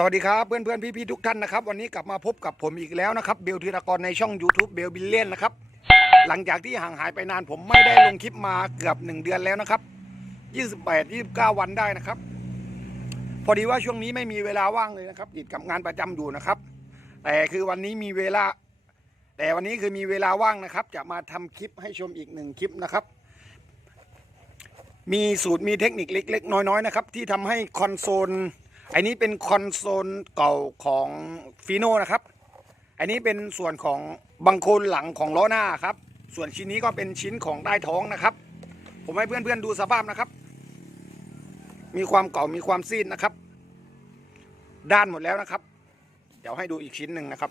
สวัสดีครับเพื่อนเพื่อนพี่พี่ๆทุกท่านนะครับ วันนี้กลับมาพบกับผมอีกแล้วนะครับเบลธีรกรในช่อง YouTube เบลบิลเลียนนะครับ หลังจากที่ห่างหายไปนานผมไม่ได้ลงคลิปมาเกือบ 1 เดือนแล้วนะครับ28 29 วันได้นะครับ พอดีว่าช่วงนี้ไม่มีเวลาว่างเลยนะครับติดกับงานประจำอยู่นะครับ แต่คือวันนี้มีเวลา แต่วันนี้คือมีเวลาว่างนะครับ จะมาทำคลิปให้ชมอีกหนึ่งคลิปนะครับ มีสูตรมีเทคนิคเล็ก ๆ น้อยๆนะครับ ที่ทำให้คอนโซล อันนี้เป็นคอนโซลเก่าของฟีโนนะครับ อันนี้เป็นส่วนของบังโคลนหลังของล้อหน้าครับ ส่วนชิ้นนี้ก็เป็นชิ้นของใต้ท้องนะครับ ผมให้เพื่อนๆดูสภาพนะครับ มีความเก่ามีความซีดนะครับ ด้านหมดแล้วนะครับ เดี๋ยวให้ดูอีกชิ้นหนึ่งนะครับ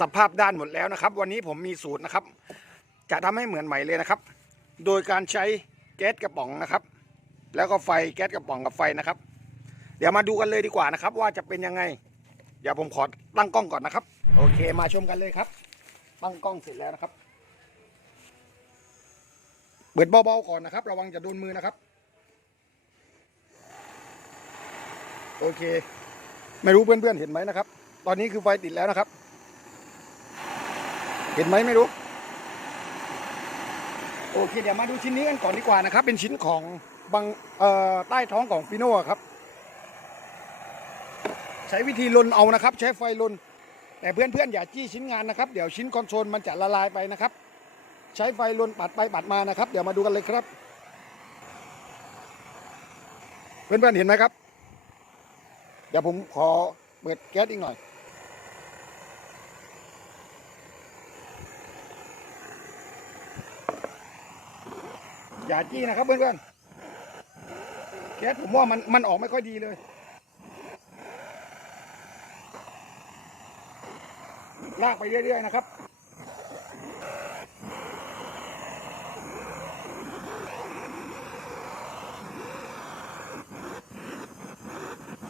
สภาพด้านหมดแล้วนะครับ วันนี้ผมมีสูตรนะครับ จะทำให้เหมือนใหม่เลยนะครับ โดยการใช้แก๊สกระป๋องนะครับ แล้วก็ไฟแก๊สกระป๋องกับไฟนะครับ เดี๋ยวมาดูกันเลยดีกว่านะครับ ว่าจะเป็นยังไง เดี๋ยวผมขอตั้งกล้องก่อนนะครับ โอเคมาชมกันเลยครับ ตั้งกล้องเสร็จแล้วนะครับ เปิดเบาๆก่อนนะครับ ระวังจะโดนมือนะครับ โอเค ไม่รู้เพื่อนๆเห็นไหมนะครับ ตอนนี้คือไฟติดแล้วนะครับ เห็นไหมไม่รู้โอเคเดี๋ยวมาดูชิ้นนี้กันก่อนดีกว่านะครับ เป็นชิ้นของ บางใต้ท้องของฟิโน่ครับ ใช้วิธีลนเอานะครับ ใช้ไฟลน แต่เพื่อนๆอย่าจี้ชิ้นงานนะครับ เดี๋ยวชิ้นคอนโซลมันจะละลายไปนะครับ ใช้ไฟลนปัดไปปัดมานะครับ เดี๋ยวมาดูกันเลยครับ เพื่อนๆเห็นไหมครับ เดี๋ยวผมขอเปิดแก๊สอีกหน่อยอย่าจี้นะครับเพื่อนๆ แก๊สผมว่ามันมันออกไม่ค่อยดีเลย ลากไปเรื่อยๆนะครับ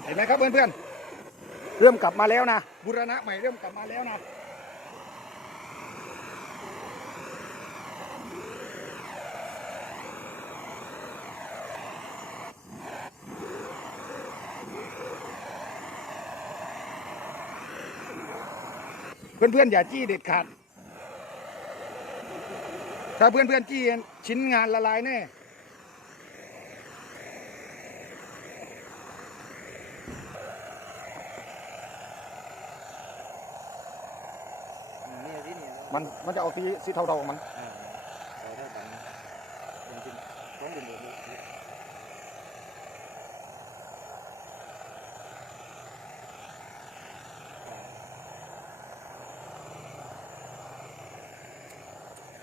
เห็นไหมครับเพื่อนๆเริ่มกลับมาแล้วนะบุรณะใหม่เริ่มกลับมาแล้วนะ เพื่อนๆอย่าจี้เด็ดขาด ถ้าเพื่อนๆจี้ชิ้นงานละลายแน่นี่ที่นี่มันมันจะเอาสีสีเทาๆของมัน อ่าเราได้กันจริงๆต้องเป็นแบบนี้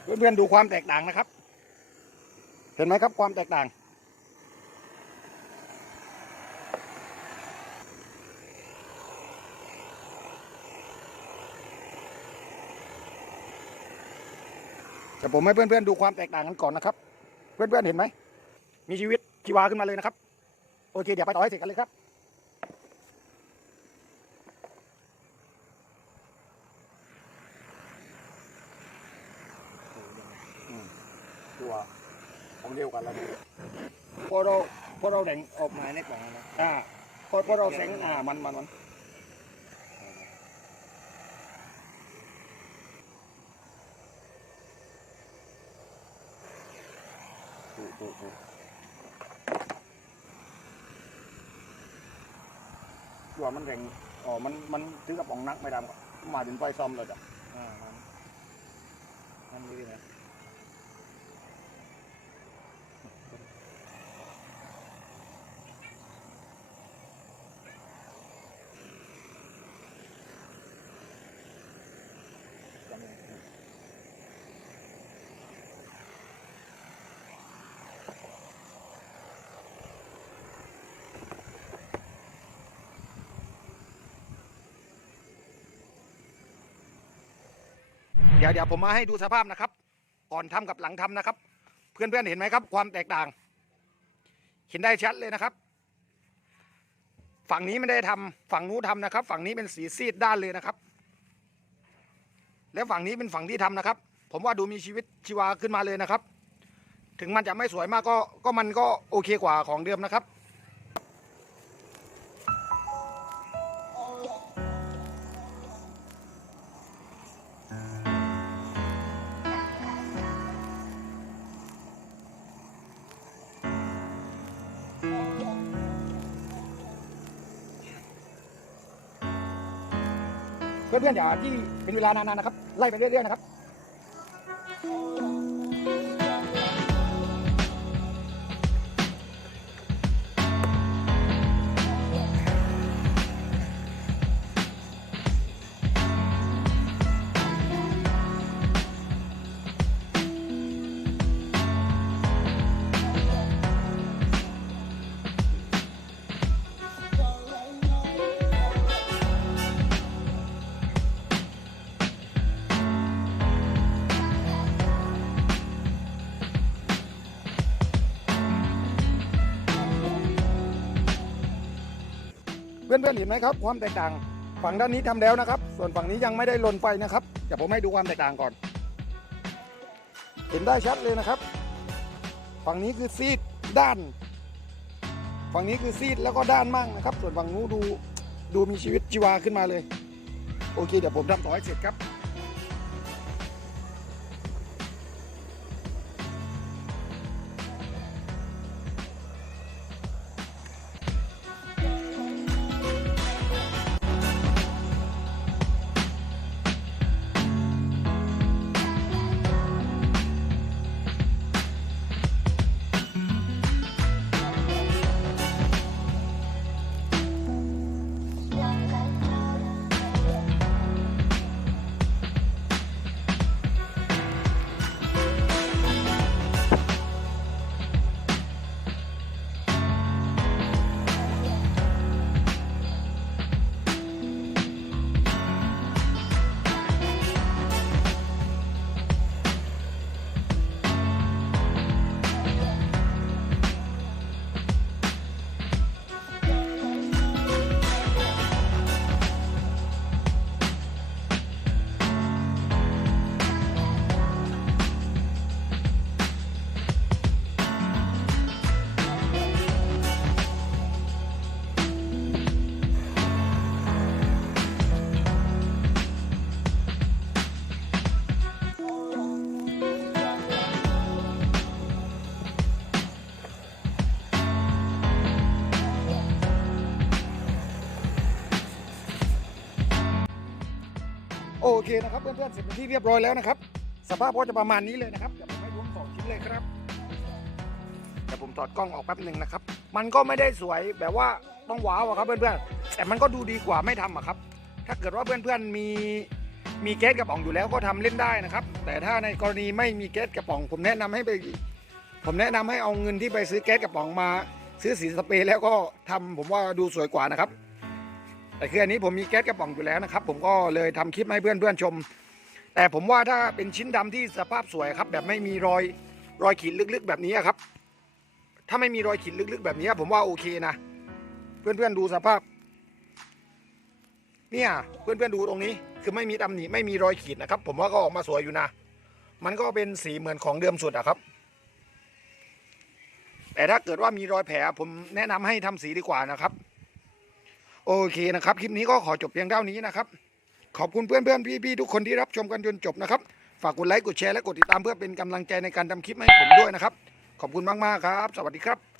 เพื่อนๆดูความแตกต่างนะครับ เห็นไหมครับความแตกต่าง แต่ผมให้เพื่อนๆดูความแตกต่างกันก่อนนะครับ เพื่อนๆเห็นไหม มีชีวิตชีวาขึ้นมาเลยนะครับ โอเค เดี๋ยวไปต่อให้เสร็จกันเลยครับ ตัวผมเร็วกันแล้วพอเราพอเราแดงออกมาในกล่องนะอ่าพอพอเราแสงอ่ามันมันมันถูกถูกถูกตัวมันแดงอ๋อมันมันถึงกับอองนักไม่ดำก็มาถึงไฟซอมเลยจ้ะอ่ามันมันดีนะ เดี๋ยวเดี๋ยวผมมาให้ดูสภาพนะครับ ก่อนทำกับหลังทำนะครับ เพื่อนเพื่อนเห็นไหมครับ ความแตกต่าง เห็นได้ชัดเลยนะครับ ฝั่งนี้ไม่ได้ทำฝั่งนู้นทำนะครับ ฝั่งนี้เป็นสีซีดด้านเลยนะครับ และฝั่งนี้เป็นฝั่งที่ทำนะครับ ผมว่าดูมีชีวิตชีวาขึ้นมาเลยนะครับ ถึงมันจะไม่สวยมากก็ก็มันก็โอเคกว่าของเดิมนะครับ เพื่อนๆอย่าที่เป็นเวลานานๆนะครับ ไล่ไปเรื่อยๆนะครับ พื่อนๆเห็นไหมครับ ความแตกต่างฝั่งด้านนี้ทำแล้วนะครับ ส่วนฝั่งนี้ยังไม่ได้ลนไฟนะครับเดี๋ยวผมให้ดูความแตกต่างก่อน เห็นได้ชัดเลยนะครับ ฝั่งนี้คือซีดด้าน ฝั่งนี้คือซีดแล้วก็ด้านมั่งนะครับ ส่วนฝั่งนู้ดูดูมีชีวิตชีวาขึ้นมาเลย โอเคเดี๋ยวผมทำต่อให้เสร็จครับ เคนะครับเพื่อนๆเสร็จเป็นที่เรียบร้อยแล้วนะครับ สภาพก็จะประมาณนี้เลยนะครับเดี๋ยวผมให้ดูสองชิ้นเลยครับเดี๋ยวผมถอดกล้องออกแป๊บหนึ่งนะครับ มันก็ไม่ได้สวยแบบว่าต้องว้าวอะครับเพื่อนๆแต่มันก็ดูดีกว่าไม่ทำอะครับ ถ้าเกิดว่าเพื่อนๆมีมีแก๊สกระป๋องอยู่แล้วก็ทำเล่นได้นะครับ แต่ถ้าในกรณีไม่มีแก๊สกระป๋อง ผมแนะนำให้ไป ผมแนะนำให้เอาเงินที่ไปซื้อแก๊สกระป๋องมา ซื้อสีสเปรย์แล้วก็ทำผมว่าดูสวยกว่านะครับ แต่คืออันนี้ผมมีแก๊สกระป๋องอยู่แล้วนะครับ ผมก็เลยทำคลิปให้เพื่อนๆชม แต่ผมว่าถ้าเป็นชิ้นดำที่สภาพสวยครับ แบบไม่มีรอยรอยขีดลึกๆ แบบนี้ครับ ถ้าไม่มีรอยขีดลึกๆ แบบนี้ผมว่าโอเคนะ เพื่อนๆดูสภาพ เนี่ยเพื่อนๆดูตรงนี้ คือไม่มีตำหนิไม่มีรอยขีดนะครับ ผมว่าก็ออกมาสวยอยู่นะ มันก็เป็นสีเหมือนของเดิมสุดอะครับแต่ถ้าเกิดว่ามีรอยแผลผมแนะนำให้ทำสีดีกว่านะครับ โอเคนะครับ คลิปนี้ก็ขอจบเพียงเท่านี้นะครับ ขอบคุณเพื่อนเพื่อนๆพี่ๆทุกคนที่รับชมกันจนจบนะครับ ฝากกดไลค์กดแชร์และกดติดตามเพื่อเป็นกำลังใจในการทำคลิปให้ผมด้วยนะครับ ขอบคุณมากๆครับ สวัสดีครับ